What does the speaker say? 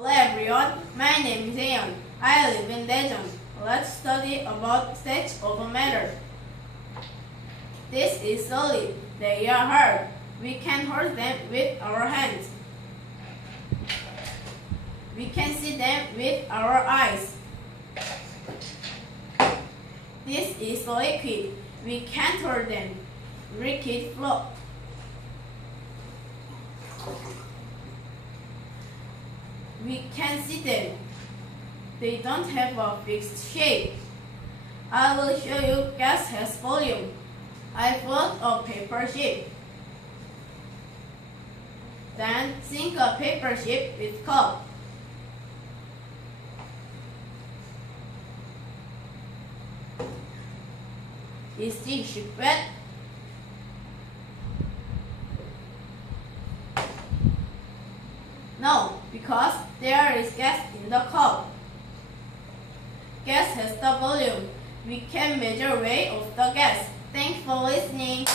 Hello everyone, my name is Ayan. I live in Daejeon. Let's study about states of matter. This is solid. They are hard. We can hold them with our hands. We can see them with our eyes. This is liquid. We can't hold them. Liquid float. We can see them. They don't have a fixed shape. I will show you gas has volume. I float a paper ship. Then sink a paper ship with cup. Is the ship wet? No, because there is gas in the cup. Gas has the volume. We can measure weight of the gas. Thanks for listening.